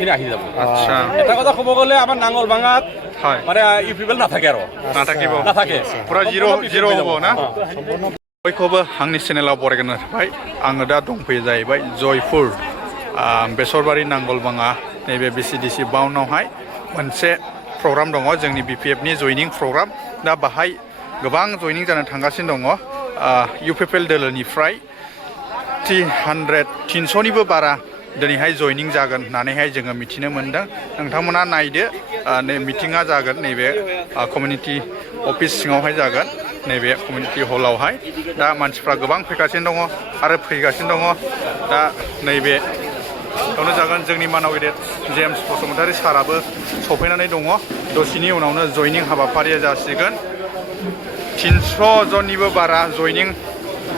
বাকীখিনি আহি যাব। আচ্ছা এটা কথা ক'ব গ'লে আমাৰ নাঙল ভাঙাত হয় মানে ইউপিপিএল নাথাকে আৰু নাথাকে পুরা জিরো হবো না बयखौबो आंनि चेनेलाव बरायनो थाखाय आङो दा दंफैयो जाहैबाय जयपुर बेसरबारि नांगलबाङा नैबे बिसिडिसि बाउन्डआवहाय मोनसे प्रग्राम दङ जोंनि बिपिएफनि जयनिं प्रग्राम दा बाहाय गोबां जयनिं जानो थांगासिनो दङ इउपिपिएल दोलोनिफ्राय 300निबो बारा दिनैहाय जयनिं जागोन होननानैहाय जोङो मिथिनो मोन्दों नोंथांमोना नायदो नै मिटिङा जागोन नैबे कमिउनिटि अफिस सिङावहाय जागोन नैबे कमिउनिटि हलावहाय दा मानसिफ्रा गोबां फैगासिनो दङ आरो फैगासिनो दङ दा नैबे बेयावनो जागोन जोंनि मानाव गेदेर जेम्स बसुमतारी साराबो सफैनानै दङ दसेनि उनावनो जयनिं हाबाफारिया जासिगोन 300 जननिबो बारा जयनिं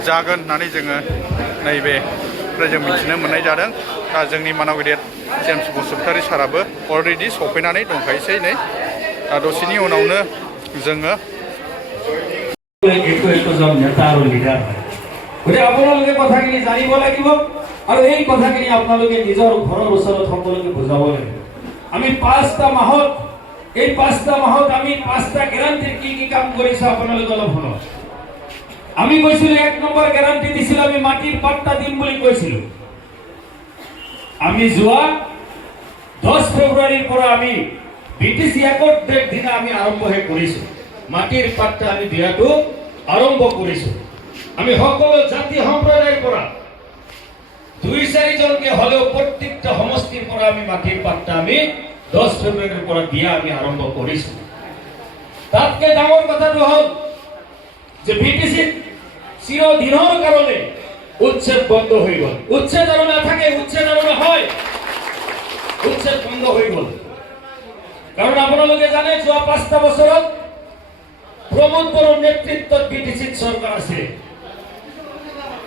जागोन होननानै जोङो नैबेनिफ्राय जों मिथिनो मोननाय जादों दा जोंनि मानाव गेदेर जेम्स बसुमतारी साराबो अलरेडि सफैनानै दंखायोसै नै दा दसेनि उनावनो जोङो একজন নেতা আৰু লিডাৰ হয় গতিকে আপোনালোকে কথাখিনি জানিব লাগিব আৰু এই কথাখিনি আপোনালোকে নিজৰ ঘৰৰ ওচৰত সকলোকে বুজাব লাগিব আমি 5টা মাহত এই 5টা মাহত আমি 5টা গ্যাৰান্টিৰ কি কাম কৰিছো আপোনালোকে অলপ শুনক আমি কৈছিলো 1 নম্বৰ গ্যাৰান্টি দিছিল আমি মাটিৰ পাট্টা দিম বুলি কৈছিলো আমি যোৱা 10 ফেব্ৰুৱাৰীৰ পৰা আমি বিটিসি একট ডেট দিনা আমি আৰম্ভ কৰিছো মাটিৰ পাট্টা আমি দিয়াটো আৰম্ভ কৰিছো আমি সকলো জাতি সম্প্ৰদায়ৰ পৰা 2-4 জনকে হলেও প্ৰত্যেকটা সমষ্টিৰ পৰা আমি মাটিৰ পাট্টা আমি 10 ফেব্ৰুৱাৰীৰ পৰা দিয়া আমি আৰম্ভ কৰিছো তাতকে ডাঙৰ কথাটো হ'ল যে বিটিসি চিৰদিনৰ কাৰণে উচ্ছেদ বন্ধ হৈ গ'ল উচ্ছেদ আৰু নাথাকে উচ্ছেদ আৰু নহয় উচ্ছেদ বন্ধ হৈ গ'ল কাৰণ আপোনালোকে জানে যোৱা 5টা বছৰত প্ৰমোদ বড়োৰ নেতৃত্বত বিটিসি সৰকাৰ আছে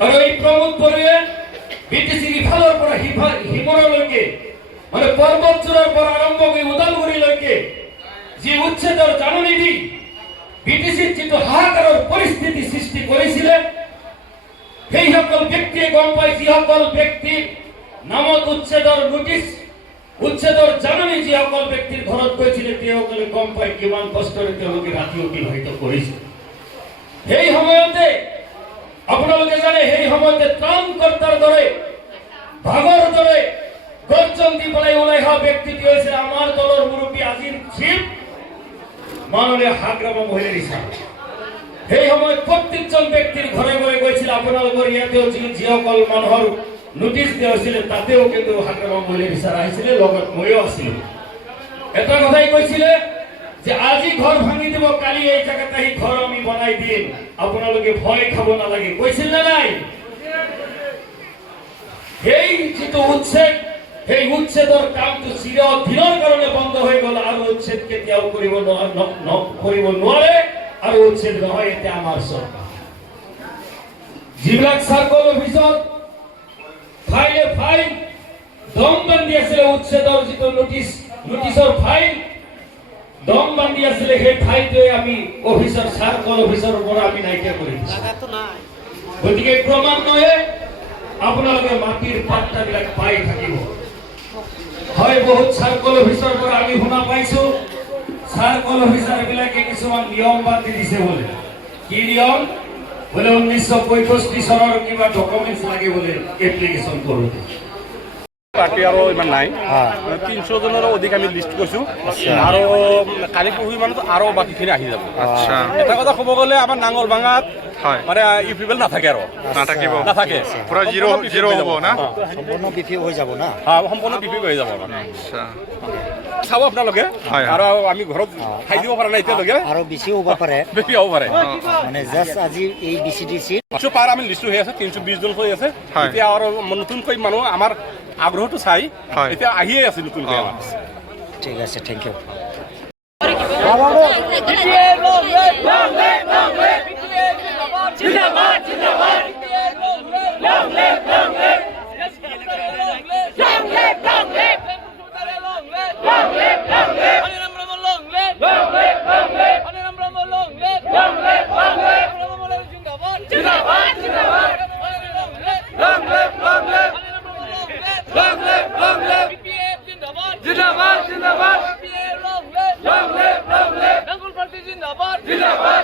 আৰ এই প্ৰমোদ বড়োয়ে বিটিসি ইফালৰ পৰা হিমৰলৈকে মানে পৰ্বতচূড়াৰ পৰা আৰম্ভ কৰি উদালগুৰিলৈকে যি উচ্ছেদৰ জাননী দি বিটিসিৰ যিটো হাহাকাৰৰ পৰিস্থিতি সৃষ্টি কৰিছিলে সেই সকল ব্যক্তিয়ে গম পাই যিসকল ব্যক্তিৰ নামত উচ্ছেদৰ নোটিছ উচ্ছেদৰ জাননী যিসকল ব্যক্তিৰ ঘৰত গৈছিলে তেওঁলোকে গম পাই কিমান কষ্টৰে তেওঁলোকে ৰাতি অতিবাহিত কৰিছে সেই সময়তে আপোনালোকে জানে সেই সময়তে ত্ৰাণকৰ্তাৰ দৰে ভাগৰ দৰে গৰ্জন দি পেলাই ওলাই অহা ব্যক্তিটি হৈছে আমাৰ দলৰ মুৰব্বী আজিৰ চিফ মাননীয় হাগ্ৰামা মহিলাৰী ছাৰ সেই সময়ত প্ৰত্যেকজন ব্যক্তিৰ ঘৰে ঘৰে গৈছিল আপোনালোকৰ ইয়াতেও যিসকল মানুহৰ নোটিছ দিয়া হৈছিলে তাতেও কিন্তু হাগ্ৰামা মহিলাৰী ছাৰ আহিছিলে লগত ময়ো আছিলো এটা কথাই কৈছিলে যে আজি ঘৰ ভাঙি দিব কালি এই জায়গাত আহি ঘৰ আমি বনাই দিম আপোনালোকে ভয় খাব নালাগে কৈছিল না নাই এই যিটো উচ্ছেদ সেই উচ্ছেদৰ কামটো চিৰদিনৰ কাৰণে বন্ধ হৈ গ'ল আৰু উচ্ছেদ কেতিয়াও কৰিব নোৱাৰে আৰু উচ্ছেদ নহয় এতিয়া আমাৰ চৰকাৰ যিবিলাক চাৰ্কল অফিচত ফাইল দম বান্ধি আছিলে উচ্ছেদৰ যিটো নোটিছৰ ফাইল দম বান্ধি আছিলে সেই ফাইলটোৱে আমি অফিচৰ চাৰ্কল অফিচৰ পৰা আমি নাইকিয়া কৰি দিছো গতিকে ক্ৰমান্বয়ে আপোনালোকে মাটিৰ পাট্টাবিলাক পাই থাকিব হয় বহুত চাৰ্কল অফিচৰ পৰা আমি শুনা পাইছো চাৰ্কল অফিচাৰবিলাকে কিছুমান নিয়ম বান্ধি দিছে বোলে কি নিয়ম বোলে 1965 চনৰ কিবা ডকুমেন্টস লাগে বোলে এপ্লিকেশন কৰোতে বাকী আৰু ইমান নাই 300 জনেৰো অধিক আমি লিষ্ট কৰিছো আৰু কালি পৰহি মানত আৰু বাকীখিনি আহি যাব আচ্ছা এটা কথা ক'ব গ'লে আমাৰ নাঙল ভাঙাত মানে ইউপিপিএল নাথাকে আৰু নাথাকে পুৰা জিৰো হবো না সম্পূৰ্ণ বিপি হৈ যাব না সম্পূৰ্ণ বিপি হৈ যাব আচ্ছা চাব আপোনালোকে আৰু আমি ঘৰত খাই দিব পৰা নাই এতিয়ালৈকে আৰু বেছি হ'ব পাৰে বেছি হ'ব পাৰে মানে জাষ্ট আজি এই বিচিডিসি পাৰ আমি লিষ্টটো হৈ আছে 320 জন হৈ আছে এতিয়া আৰু নতুনকৈ মানুহ আমাৰ আগ্ৰহটো চাই এতিয়া আহিয়ে আছে নতুনকৈ ঠিক আছে থ্যাংক ইউ জিন্দাবাদ জিন্দাবাদ long live long live long live long live long live long live হরে Ram Ram long live long live long live হরে Ram Ram long live long live long live জিন্দাবাদ জিন্দাবাদ জিন্দাবাদ long live long live long live long live long live BPF জিন্দাবাদ জিন্দাবাদ